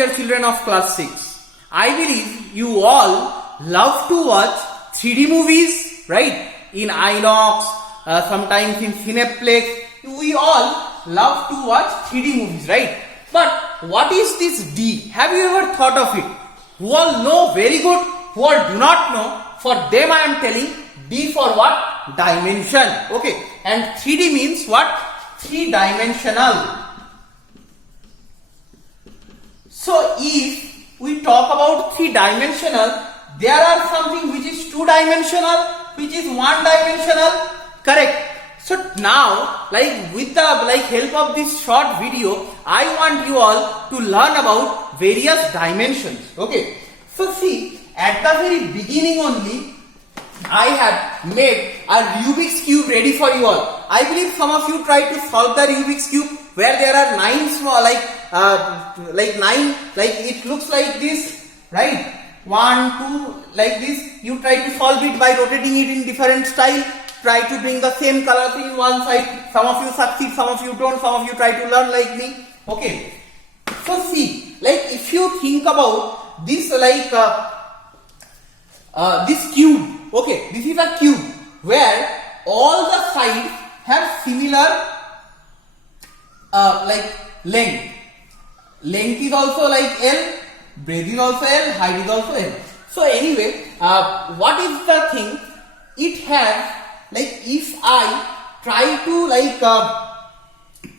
dear children of class 6, I believe you all love to watch 3D movies, right? In Inox, sometimes in Cineplex. We all love to watch 3D movies, right? But what is this D? Have you ever thought of it? Who all know very good, who all do not know, for them I am telling D for what? Dimension. Okay. And 3D means what? Three-dimensional. So if we talk about three-dimensional, there are something which is two-dimensional, which is one-dimensional. Correct. So now, with the help of this short video, I want you all to learn about various dimensions. Okay. So see, at the very beginning only, I have made a Rubik's Cube ready for you all. I believe some of you tried to solve the Rubik's Cube where there are 9 small, it looks like this, right? 1, 2, like this. You try to solve it by rotating it in different style. Try to bring the same colors in one side. Some of you succeed, some of you don't, some of you try to learn like me. Okay. So see, if you think about this, this cube. Okay, this is a cube where all the sides have similar length. Length is also like L, breadth is also L, height is also L. So anyway, what is the thing? It has, if I try to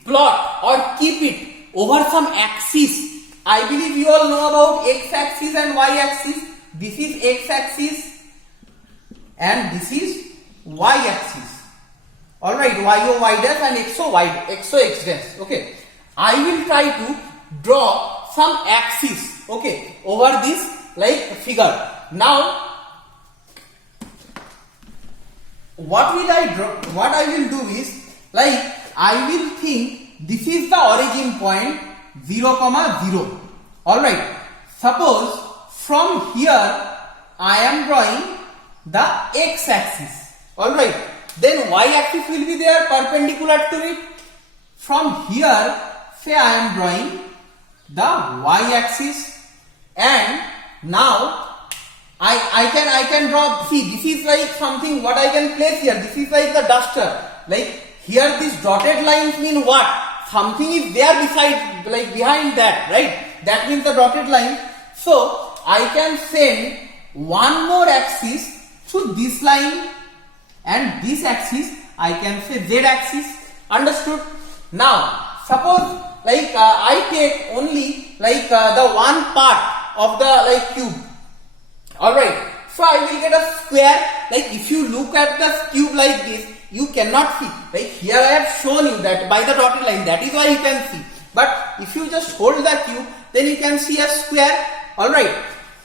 plot or keep it over some axis, I believe you all know about x axis and y axis. This is x axis and this is y axis. Alright, y dash and x dash. Okay. I will try to draw some axis, okay, over this figure. Now, what will I draw? What I will do is, I will think this is the origin point 0, 0. Alright. Suppose from here I am drawing the x axis. Alright. Then y axis will be there perpendicular to it. From here, say I am drawing the y axis, and now I can draw. See, this is something what I can place here. This is like the duster. Here these dotted lines mean what? Something is there beside, behind that, right? That means the dotted line. So I can send one more axis through this line, and this axis I can say z axis. Understood? Now suppose I take only the one part of the cube. Alright, so I will get a square. If you look at the cube like this, you cannot see. Here I have shown you that by the dotted line, that is why you can see. But if you just hold the cube, then you can see a square. Alright,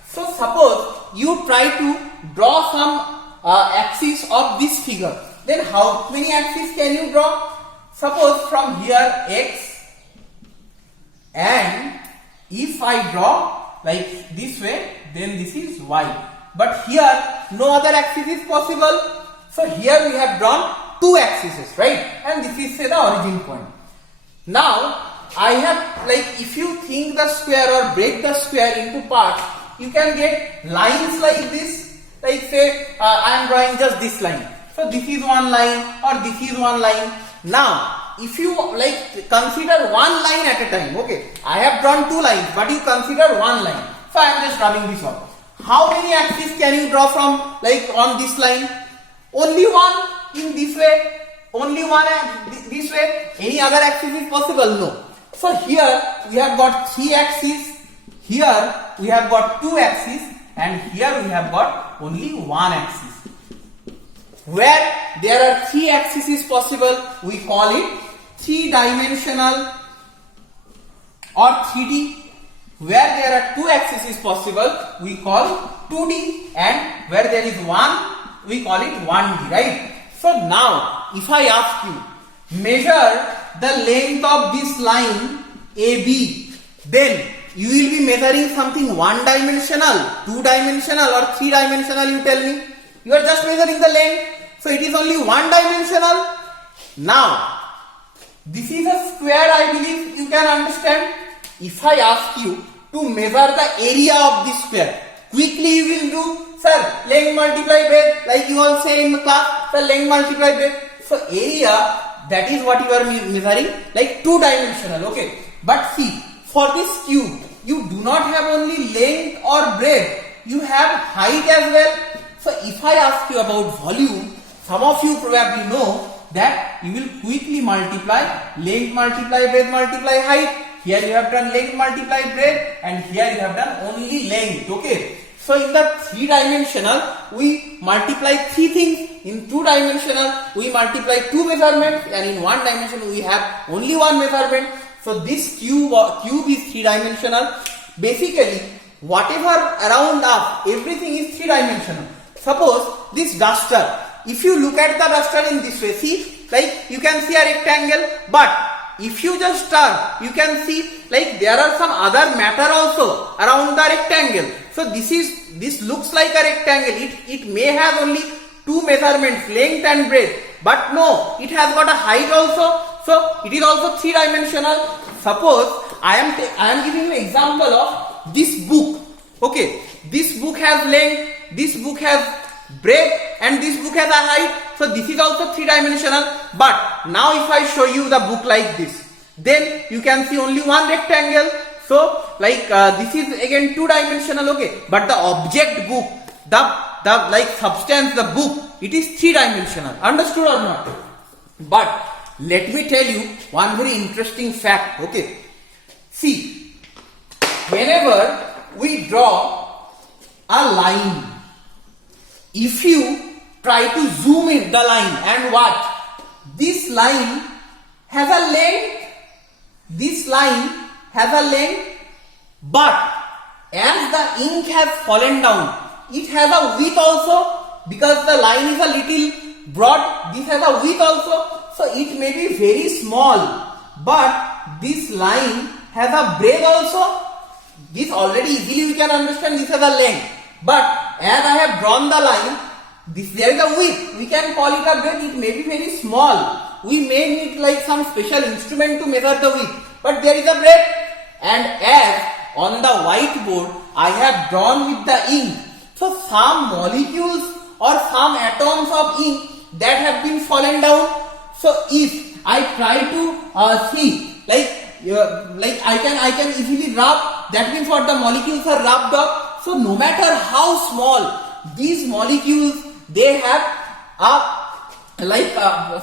so suppose you try to draw some axis of this figure. Then how many axes can you draw? Suppose from here x, and if I draw this way, then this is y. But here no other axis is possible. So here we have drawn two axes, right? And this is say the origin point. Now I have if you think the square or break the square into parts, you can get lines like this. Say I am drawing just this line. So this is one line or this is one line. Now if you consider one line at a time, okay, I have drawn two lines, but you consider one line. So I am just rubbing this off. How many axes can you draw from on this line? Only one in this way, only one this way. Any other axis is possible? No. So here we have got 3 axes, here we have got 2 axes, and here we have got only 1 axis. Where there are 3 axes is possible, we call it 3-dimensional or 3D. Where there are 2 axes is possible, we call 2D, and where there is 1, we call it 1D, right? So now, if I ask you, measure the length of this line AB, then you will be measuring something 1-dimensional, 2-dimensional or 3-dimensional, you tell me. You are just measuring the length. So it is only 1-dimensional. Now, this is a square, I believe you can understand. If I ask you to measure the area of this square. Quickly you will do, sir, length multiply breadth, like you all say in the class, sir, length multiply breadth. So area, that is what you are measuring, like two-dimensional, okay. But see, for this cube, you do not have only length or breadth, you have height as well. So if I ask you about volume, some of you probably know that you will quickly multiply length multiply breadth multiply height. Here you have done length multiply breadth and here you have done only length, okay. So in the three-dimensional, we multiply three things. In two-dimensional, we multiply two measurements, and in one dimension, we have only one measurement. So this cube is three-dimensional. Basically, whatever around us, everything is three-dimensional. Suppose this duster. If you look at the duster in this way, see, like you can see a rectangle, but if you just turn, you can see like there are some other matter also around the rectangle. So this looks like a rectangle. It may have only two measurements, length and breadth, but no, it has got a height also. So it is also three-dimensional. Suppose I am giving you an example of this book. Okay, this book has length, this book has breadth, and this book has a height. So this is also three-dimensional. But now if I show you the book like this, then you can see only one rectangle. So like this is again two-dimensional, okay. But the object book, the like substance, the book, it is three-dimensional. Understood or not? But let me tell you one very interesting fact, okay. See, whenever we draw a line, if you try to zoom in the line and watch, this line has a length, this line has a length, but as the ink has fallen down, it has a width also, because the line is a little broad, this has a width also, so it may be very small, but this line has a breadth also. This already easily we can understand, this has a length, but as I have drawn the line, there is a width, we can call it a breadth. It may be very small, we may need like some special instrument to measure the width, but there is a breadth. And as on the whiteboard I have drawn with the ink, so some molecules or some atoms of ink that have been fallen down. So if I try to see, like I can easily rub, that means what, the molecules are rubbed off. So no matter how small these molecules, they have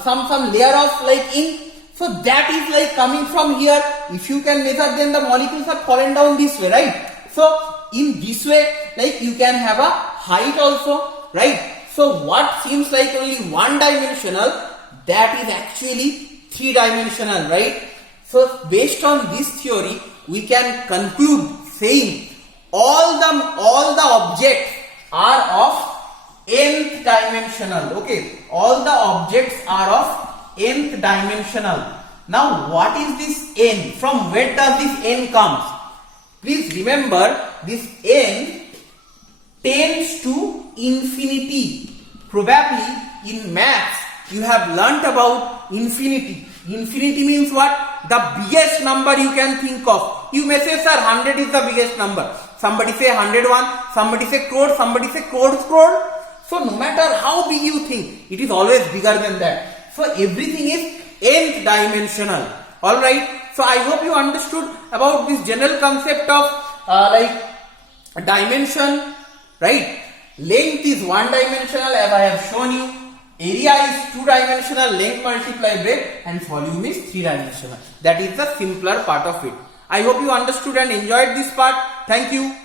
some layer of like ink. So that is like coming from here. If you can measure, then the molecules are fallen down this way, right? So in this way, like you can have a height also, right? So what seems like only one-dimensional, that is actually three-dimensional, right? So based on this theory, we can conclude saying all the objects are of nth dimensional. Okay, all the objects are of nth dimensional. Now what is this n? From where does this n comes? Please remember, this n tends to infinity. Probably in maths you have learnt about infinity. Infinity means what? The biggest number you can think of. You may say, sir, 100 is the biggest number. Somebody say 101, somebody say crore, somebody say crore. So no matter how big you think, it is always bigger than that. So everything is nth dimensional. Alright. So I hope you understood about this general concept of like dimension, right? Length is one dimensional, as I have shown you. Area is two dimensional, length multiply breadth, and volume is three dimensional. That is the simpler part of it. I hope you understood and enjoyed this part. Thank you.